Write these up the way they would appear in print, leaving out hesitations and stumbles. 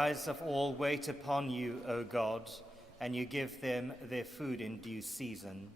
eyes of all wait upon you, O God, and you give them their food in due season.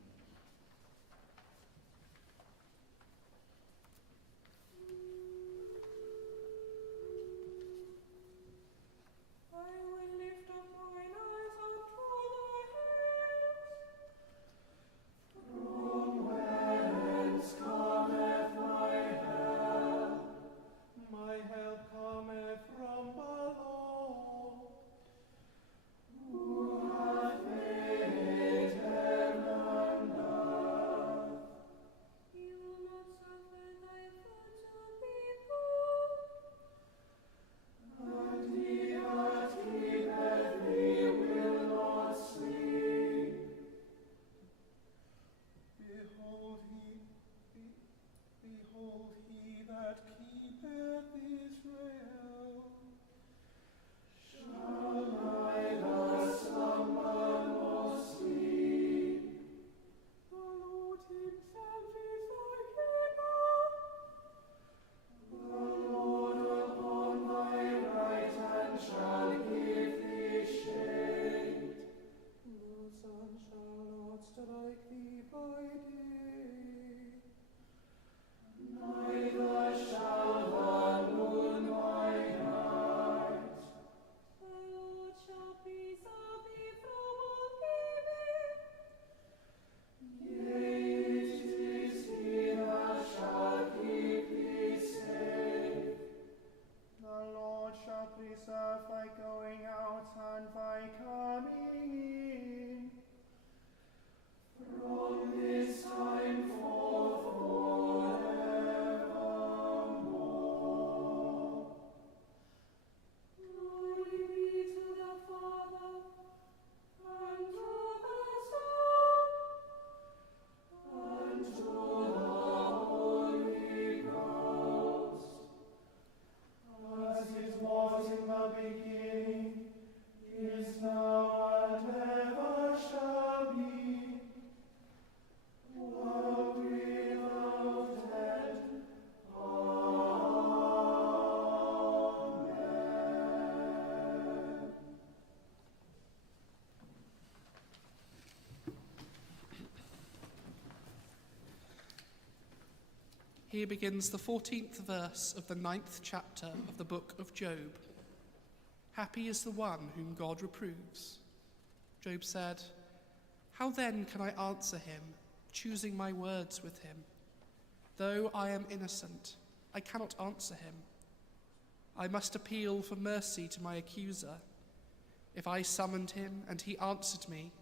Here begins the 14th verse of the 9th chapter of the book of Job. Happy is the one whom God reproves. Job said, "How then can I answer him, choosing my words with him? Though I am innocent, I cannot answer him. I must appeal for mercy to my accuser. If I summoned him and he answered me,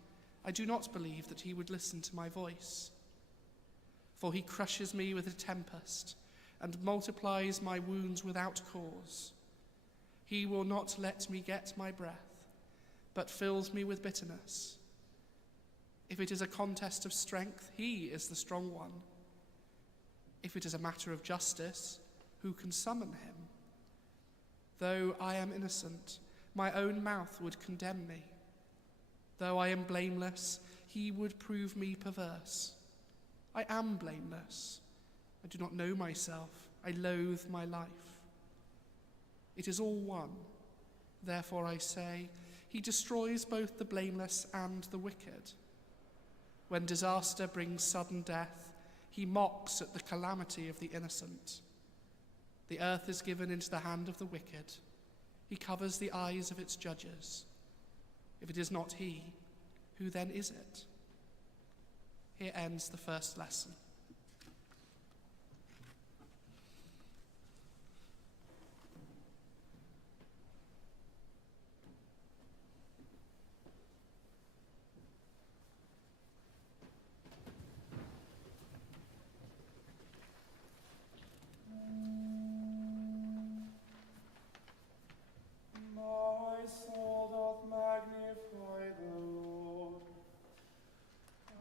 I do not believe that he would listen to my voice. For he crushes me with a tempest and multiplies my wounds without cause. He will not let me get my breath, but fills me with bitterness. If it is a contest of strength, he is the strong one. If it is a matter of justice, who can summon him? Though I am innocent, my own mouth would condemn me. Though I am blameless, he would prove me perverse. I am blameless. I do not know myself. I loathe my life. It is all one. Therefore I say, he destroys both the blameless and the wicked. When disaster brings sudden death, he mocks at the calamity of the innocent. The earth is given into the hand of the wicked. He covers the eyes of its judges. If it is not he, who then is it? Here ends the first lesson. My soul doth magnify the Lord,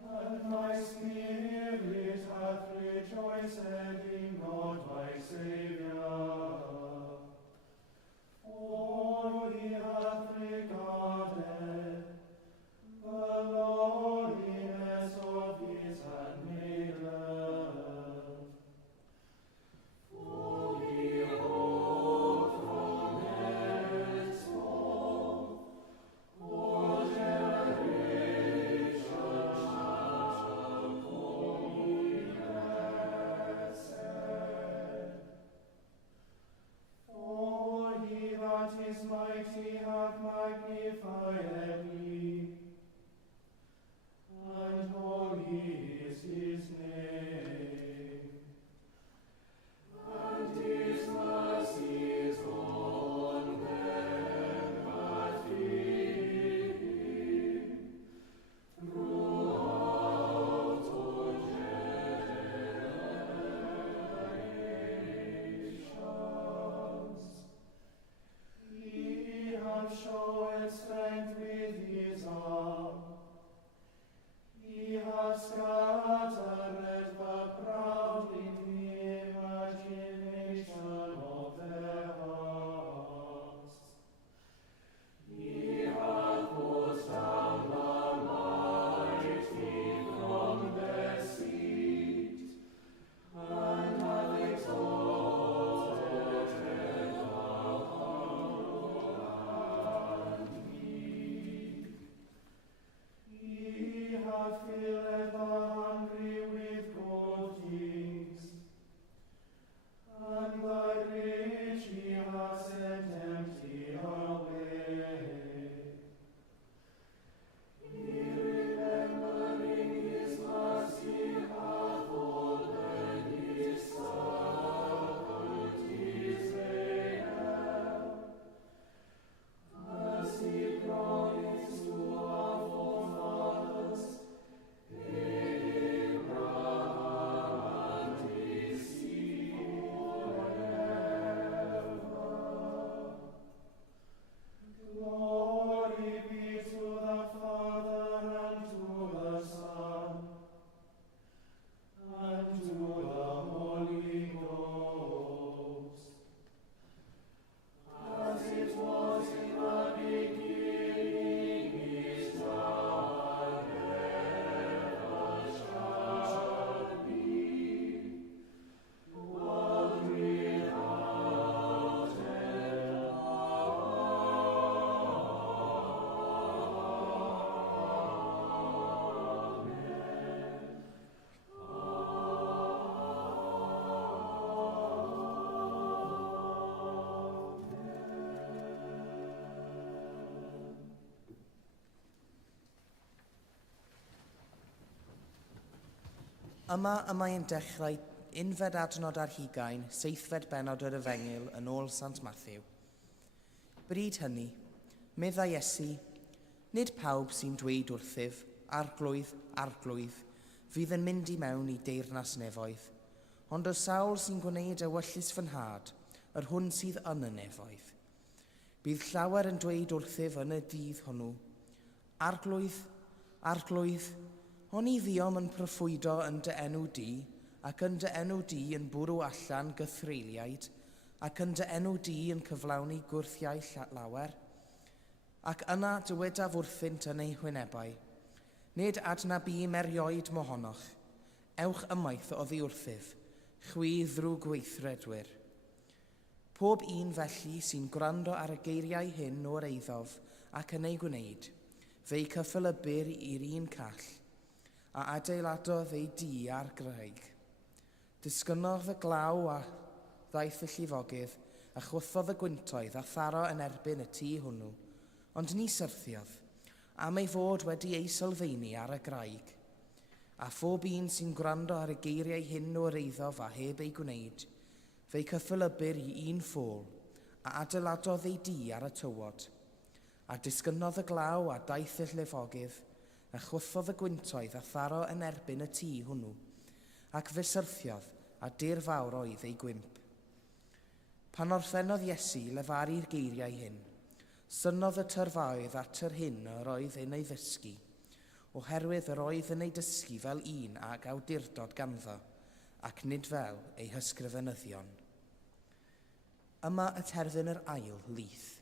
and my spirit hath filled the hungry with good things, and the rich he hath sent empty away. He remembering his mercy hath ordered his servant Israel. Mercy promised to our forefathers, Abraham and his seed forever. Glory be to the Father and to the Son and to the Holy Ghost, as it was in the beginning, is now, and ever shall be, world without end. Yma mae'n dechrau unfed adnod ar 20, 7fed bennod yr Efengyl yn ôl Sant Matthew. Bryd hynny, medda Iesu, nid pawb sy'n dweud wrthyf, arglwydd, arglwydd, fydd yn mynd I mewn I deyrnas nefoedd, ond y sawl sy'n gwneud ewyllus fy nhad, yr hwn sydd yn y nefoedd. Bydd llawer yn dweud wrthyf yn y dydd hwnnw, arglwydd, arglwydd, O'n I ddiom yn proffwydo yn dy enw di, ac yn dy enw di yn bwrw allan gythreiliaid, ac yn dy enw di yn cyflawni gwrthiau lawer. Ac yna dywedaf wrthynt yn ei hwynebau, nid adnab I merioed mohonoch, ewch ymaith oddi wrthyf, chwi ddrw gweithredwyr. Pob un felly sy'n gwrando ar y geiriau hyn o'r eiddof ac yn ei gwneud, fe'i cyffylybyr i'r un call, a adeiladodd ei dŷ ar graig. Disgynnodd y glaw a ddaeth y llifogydd, a chwythodd y gwyntoedd a tharo yn erbyn y tŷ hwnnw, ond ni syrthiodd, am ei fod wedi ei sylfaeni ar y graig. A phob un sy'n gwrando ar y geiriau hyn o'r eiddof a heb ei gwneud, fe'i cyffylybyr I un ffôl, a adeiladodd ei dŷ ar y tywod. A disgynnodd y glaw a daeth y llifogydd, a chwythodd y gwyntoedd a tharo yn erbyn y tŷ hwnnw, ac fe syrthiodd a dir fawr oedd ei gwymp. Pan orffennodd Iesu lefaru'r geiriau hyn, synnodd y tyrfaoedd at yr hyn yr oedd yn ei ddysgu, oherwydd yr oedd yn ei dysgu fel un ag awdurdod ganddo, ac nid fel ei hysgrifenyddion. Yma y terfyn yr ail lyth.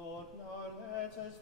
Lord, now let us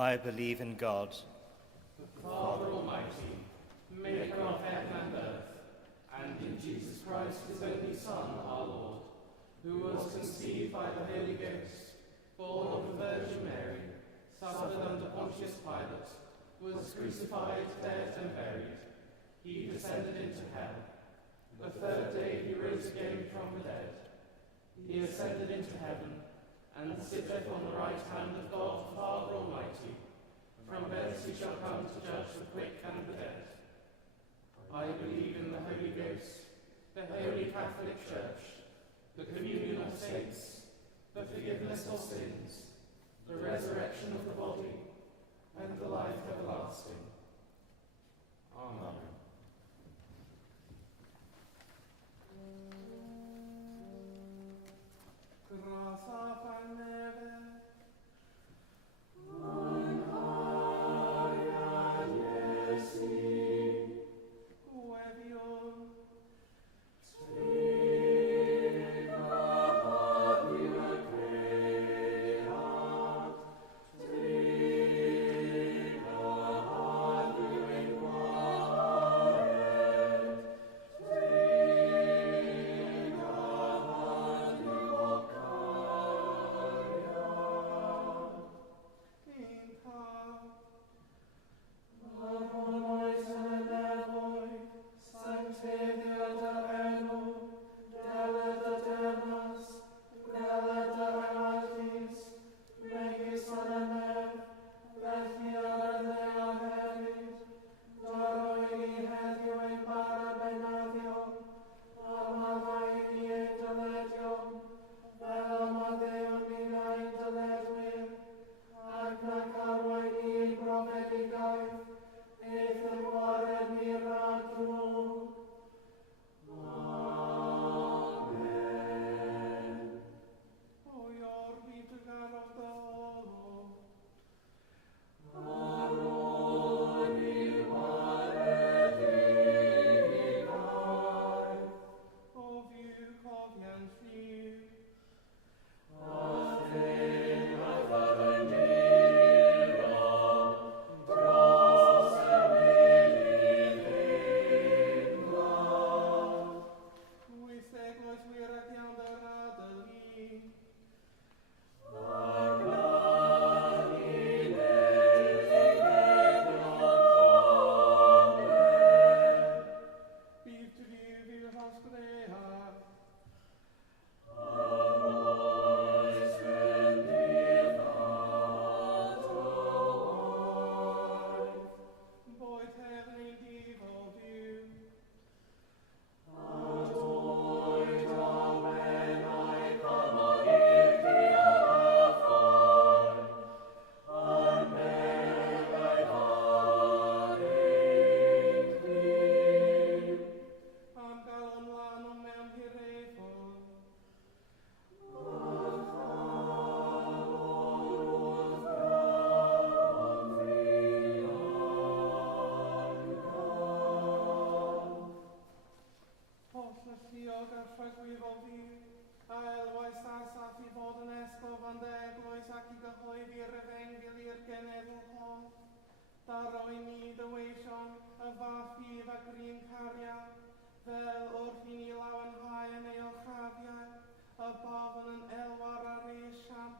I believe in God, the Father Almighty, maker of heaven and earth, and in Jesus Christ, his only Son, our Lord, who was conceived by the Holy Ghost, born of the Virgin Mary, suffered under Pontius Pilate, was crucified, dead, and buried. He descended into hell. The third day he rose again from the dead. He ascended into heaven, and sitteth on the right hand of God the Father Almighty. From thence he shall come to judge the quick and the dead. I believe in the Holy Ghost, the Holy Catholic Church, the communion of saints, the forgiveness of sins, the resurrection of the body, and the life everlasting. Amen. Asaff I fod yn esgob ond eglwys ac I gyhoeddi'r efengyl i'r genedl hon. Daro I ni dyweision y faffydd ac rhin cariad, fel wrth I ni lawenhau yn ei olchafiau, y bofn yn elwar ar ei siamp,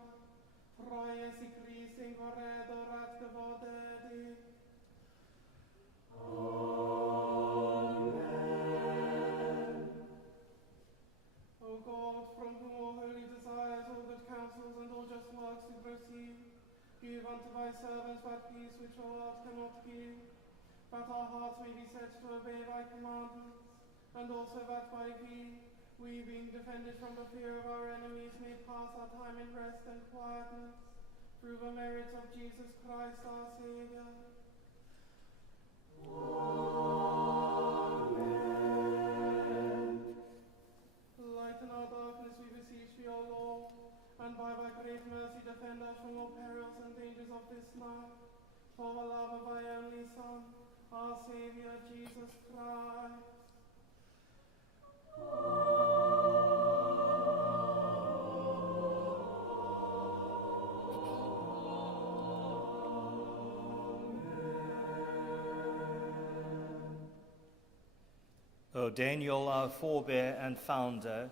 troes I Gris ein goredwr at gyfodedig. O God, from whom all holy desires, all good counsels, and all just works do proceed, give unto thy servants that peace which all art cannot give, that our hearts may be set to obey thy commandments, and also that by thee, we being defended from the fear of our enemies, may pass our time in rest and quietness, through the merits of Jesus Christ our Saviour. Lighten our darkness, we beseech thee, O Lord, and by thy great mercy defend us from all perils and dangers of this night, for the love of thy only Son, our Saviour, Jesus Christ. O Daniel, our forebear and founder,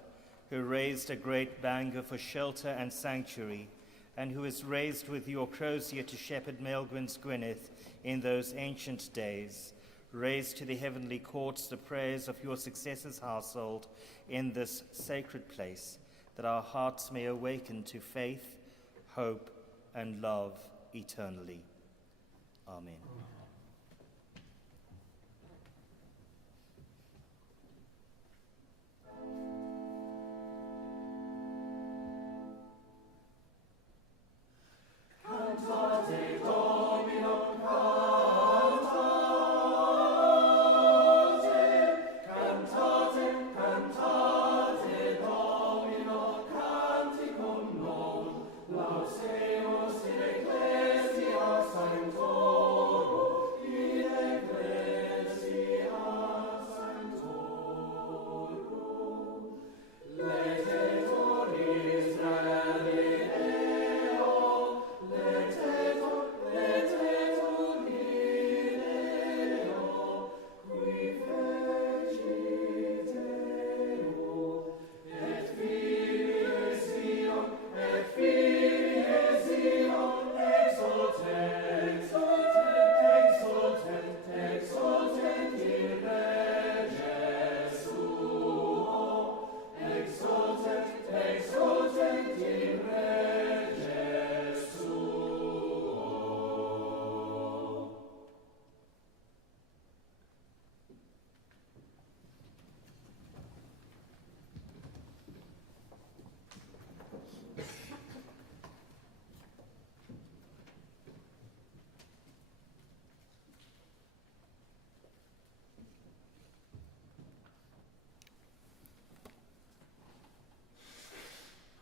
who raised a great banger for shelter and sanctuary, and who is raised with your crozier to shepherd Maelgwyn's Gwyneth in those ancient days, raise to the heavenly courts the prayers of your successor's household in this sacred place, that our hearts may awaken to faith, hope, and love eternally. Amen.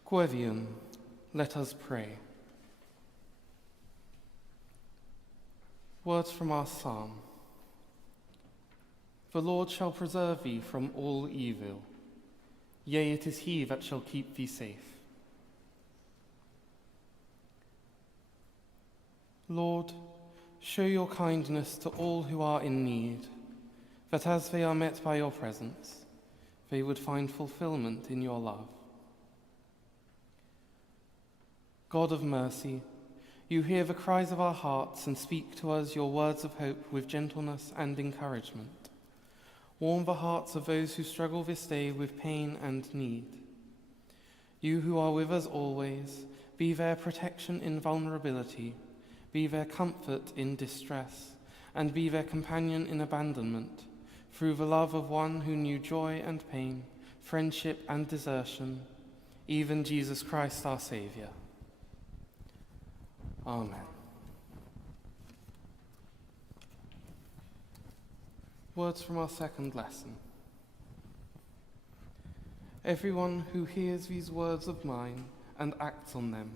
Gwevion, let us pray. Words from our psalm. The Lord shall preserve thee from all evil. Yea, it is he that shall keep thee safe. Lord, show your kindness to all who are in need, that as they are met by your presence, they would find fulfillment in your love. God of mercy, you hear the cries of our hearts and speak to us your words of hope with gentleness and encouragement. Warm the hearts of those who struggle this day with pain and need. You who are with us always, be their protection in vulnerability, be their comfort in distress, and be their companion in abandonment, through the love of one who knew joy and pain, friendship and desertion, even Jesus Christ our Saviour. Amen. Words from our second lesson. Everyone who hears these words of mine and acts on them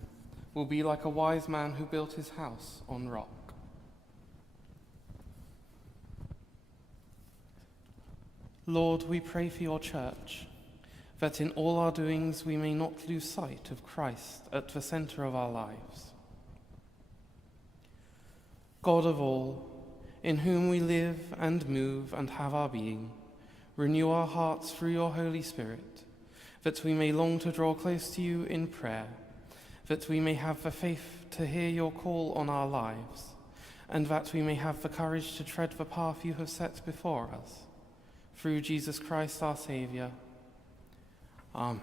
will be like a wise man who built his house on rock. Lord, we pray for your church, that in all our doings we may not lose sight of Christ at the centre of our lives. God of all, in whom we live and move and have our being, renew our hearts through your Holy Spirit, that we may long to draw close to you in prayer, that we may have the faith to hear your call on our lives, and that we may have the courage to tread the path you have set before us. Through Jesus Christ our Saviour. Amen.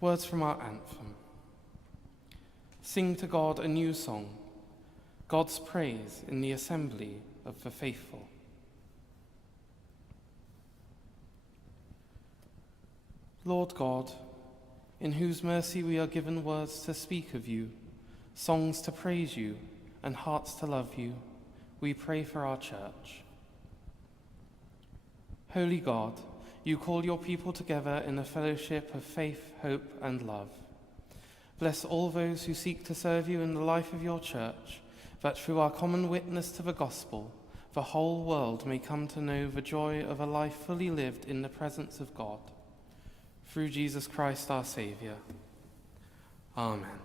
Words from our anthem. Sing to God a new song, God's praise in the assembly of the faithful. Lord God, in whose mercy we are given words to speak of you, songs to praise you, and hearts to love you, we pray for our church. Holy God, you call your people together in a fellowship of faith, hope, and love. Bless all those who seek to serve you in the life of your church, that through our common witness to the gospel, the whole world may come to know the joy of a life fully lived in the presence of God. Through Jesus Christ our Saviour. Amen.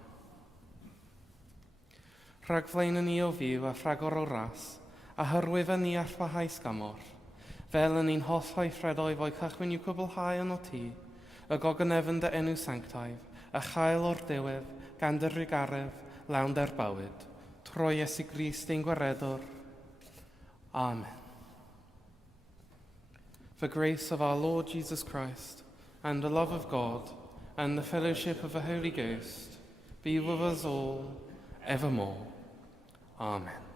Rhag flaen ni o fyw a rhagor o ras, a hyrwydd ni all parhaus gamor, Fel yn un hollai ffredoi fwy cychwyn i'w cwblhau yn o ti, y goganefn dy enw sanctaidd, a chael o'r diwedd, gan dy rigaref, lawn dy'r bywyd. Troi Iesu Grist ein gwaredwr. Amen. The grace of our Lord Jesus Christ, and the love of God, and the fellowship of the Holy Ghost, be with us all, evermore. Amen.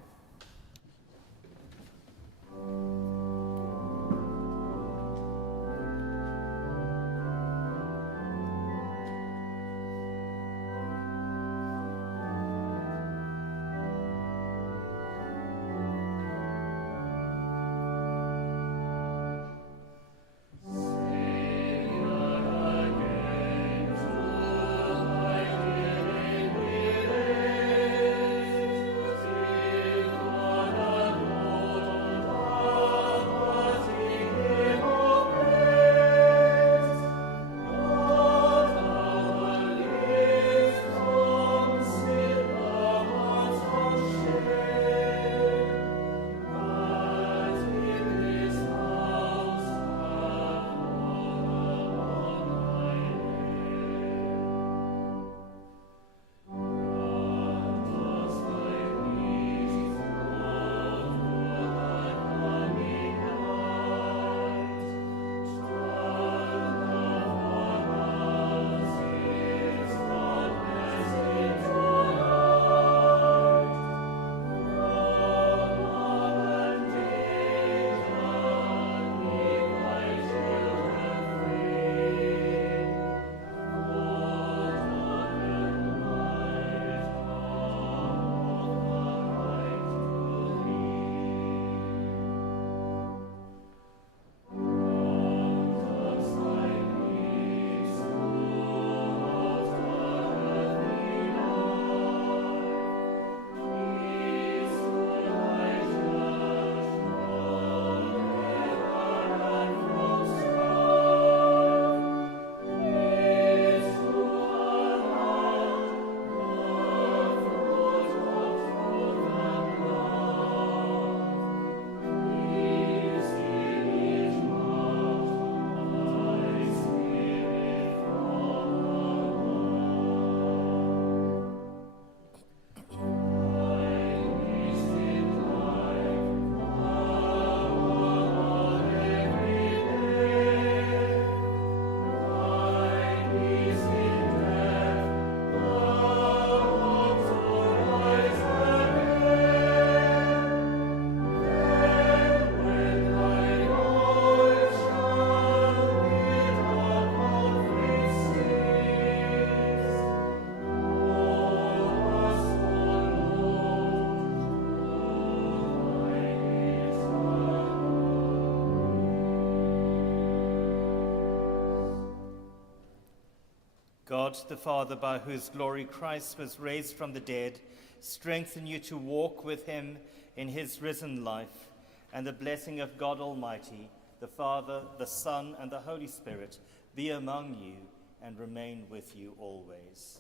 God the Father, by whose glory Christ was raised from the dead, strengthen you to walk with him in his risen life, and the blessing of God Almighty, the Father, the Son, and the Holy Spirit be among you and remain with you always.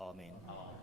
Amen. Amen.